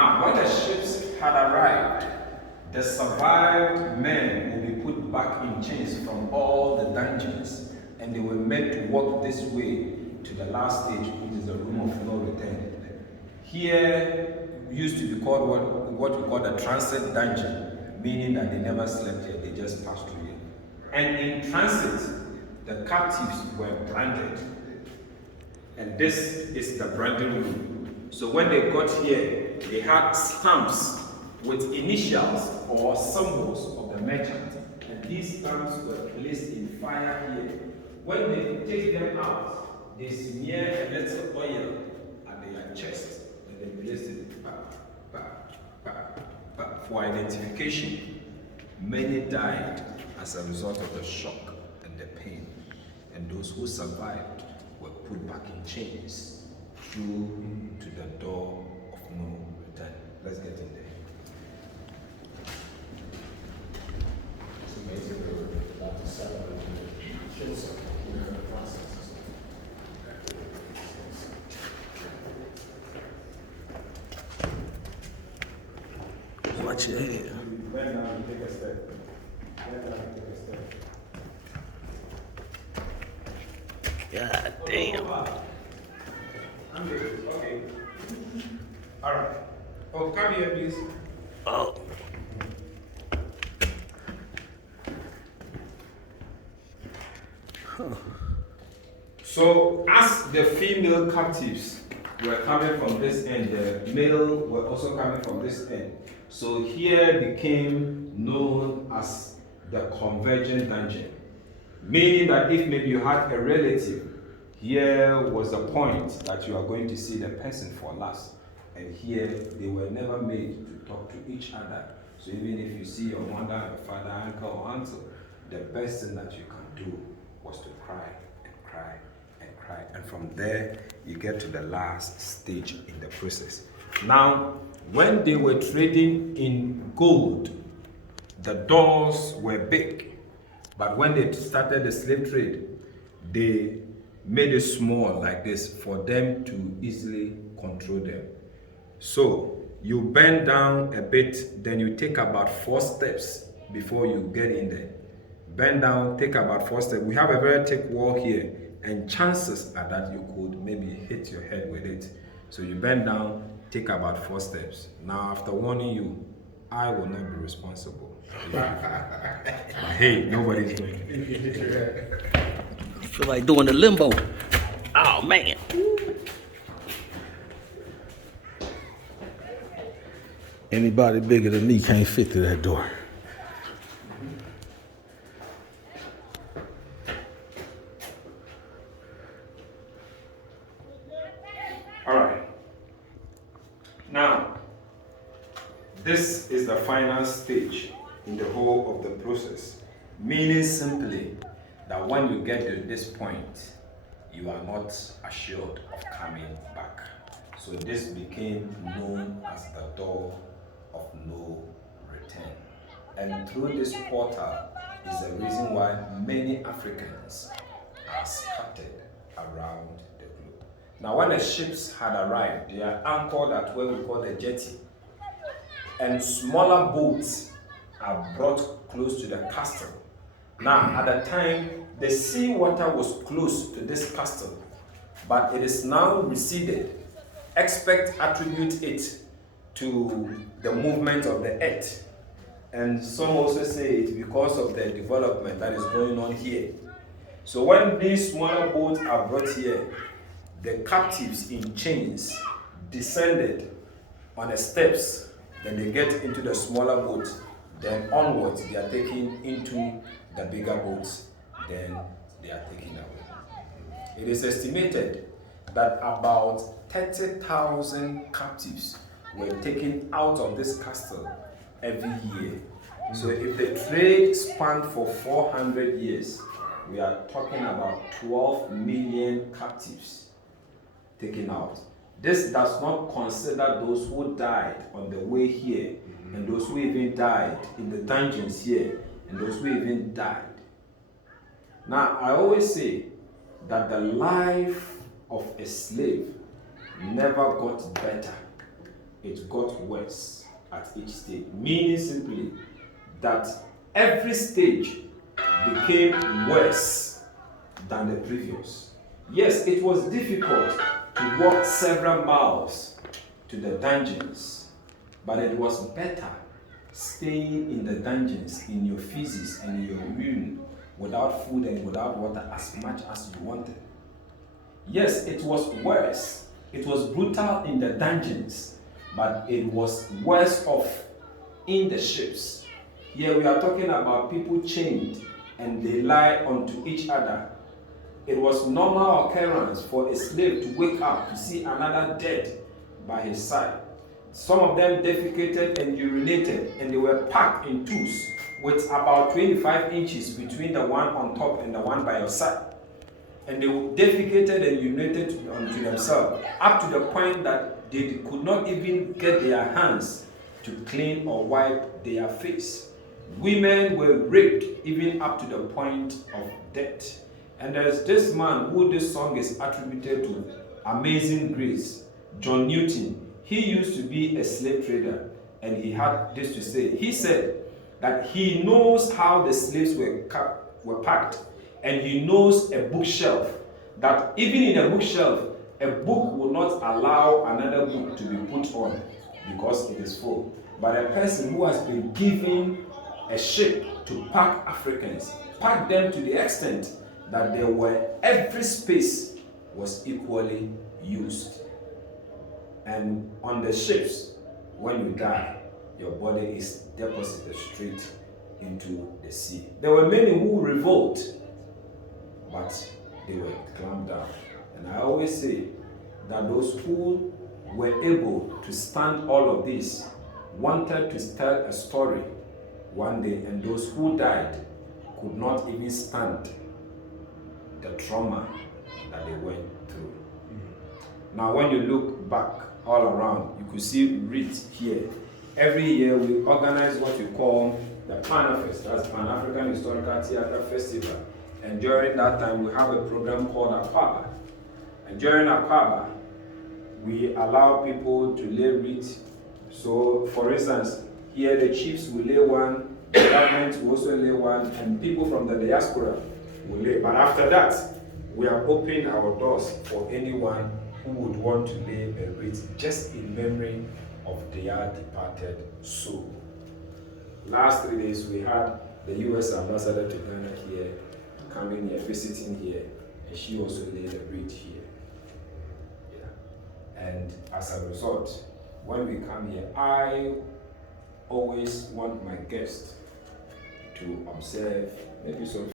Now, when the ships had arrived, the survived men will be put back in chains from all the dungeons, and they were made to walk this way to the last stage, which is the room of no return. Here used to be called what we call the transit dungeon, meaning that they never slept here, they just passed through here. And in transit, the captives were branded. And this is the branding room. So when they got here, they had stamps with initials or symbols of the merchant. And these stamps were placed in fire here. When they take them out, they smear a little oil at their chest and they place it for identification. Many died as a result of the shock and the pain. And those who survived were put back in chains through to the door of no return. Let's get in there. It's amazing that the celebrate kills in the process. Watch your head. Bend down and take a step. Bend down and take a step. God damn. I'm good. Okay. All right. Oh, come here, please. Oh. So, as the female captives were coming from this end, the male were also coming from this end. So here became known as the convergent dungeon. Meaning that if maybe you had a relative, here was the point that you are going to see the person for last. And here they were never made to talk to each other. So even if you see your mother, your father, uncle, or uncle, the best thing that you can do was to cry and cry and cry. And from there, you get to the last stage in the process. Now, when they were trading in gold, the doors were big. But when they started the slave trade, they made it small like this for them to easily control them. So you bend down a bit, then you take about 4 steps before you get in there. Bend down, take about 4 steps. We have a very thick wall here, and chances are that you could maybe hit your head with it. So you bend down, take about 4 steps. Now, after warning you, I will not be responsible. Hey, nobody's doing it. I feel like doing the limbo. Oh, man. Anybody bigger than me can't fit through that door. All right. Now, this is the final stage in the whole of the process. Meaning simply that when you get to this point, you are not assured of coming back. So this became known as the door of no return. And through this portal is the reason why many Africans are scattered around the globe. Now when the ships had arrived, they are anchored at what we call the jetty. And smaller boats are brought close to the castle. Now at the time, the sea water was close to this castle, but it is now receded. Experts attribute it to the movement of the earth. And some also say it's because of the development that is going on here. So when these smaller boats are brought here, the captives in chains descended on the steps, then they get into the smaller boat, then onwards they are taken into the bigger boats, then they are taken away. It is estimated that about 30,000 captives were taken out of this castle every year. So if the trade spanned for 400 years, we are talking about 12 million captives taken out. This does not consider those who died on the way here, and those who even died in the dungeons here, and those who even died. Now, I always say that the life of a slave never got better it got worse at each stage, meaning simply that every stage became worse than the previous. Yes, it was difficult to walk several miles to the dungeons, but it was better staying in the dungeons in your feces and in your urine without food and without water as much as you wanted. Yes, it was worse. It was brutal in the dungeons, but it was worse off in the ships. Here we are talking about people chained and they lie onto each other. It was normal occurrence for a slave to wake up to see another dead by his side. Some of them defecated and urinated, and they were packed in twos with about 25 inches between the one on top and the one by your side. And they defecated and urinated onto themselves up to the point that they could not even get their hands to clean or wipe their face. Women were raped even up to the point of death. And there's this man who this song is attributed to, Amazing Grace, John Newton. He used to be a slave trader, and he had this to say. He said that he knows how the slaves were packed, and he knows a bookshelf, that even in a bookshelf, a book will not allow another book to be put on because it is full. But a person who has been given a ship to pack Africans, pack them to the extent that every space was equally used. And on the ships, when you die, your body is deposited straight into the sea. There were many who revolt, but they were clamped down. And I always say that those who were able to stand all of this wanted to tell a story one day, and those who died could not even stand the trauma that they went through. Now, when you look back all around, you could see wreaths here. Every year we organize what we call the Panafest, that's Pan-African Historical Theatre Festival. And during that time, we have a program called Akwaaba. And during Akwaaba, we allow people to lay wreaths. So, for instance, here the chiefs will lay one, the government will also lay one, and people from the diaspora will lay. But after that, we are opening our doors for anyone who would want to lay a wreath just in memory of their departed soul. Last 3 days, we had the U.S. ambassador to Ghana here, coming here, visiting here, and she also laid a wreath here. Yeah. And as a result, when we come here, I always want my guests to observe maybe some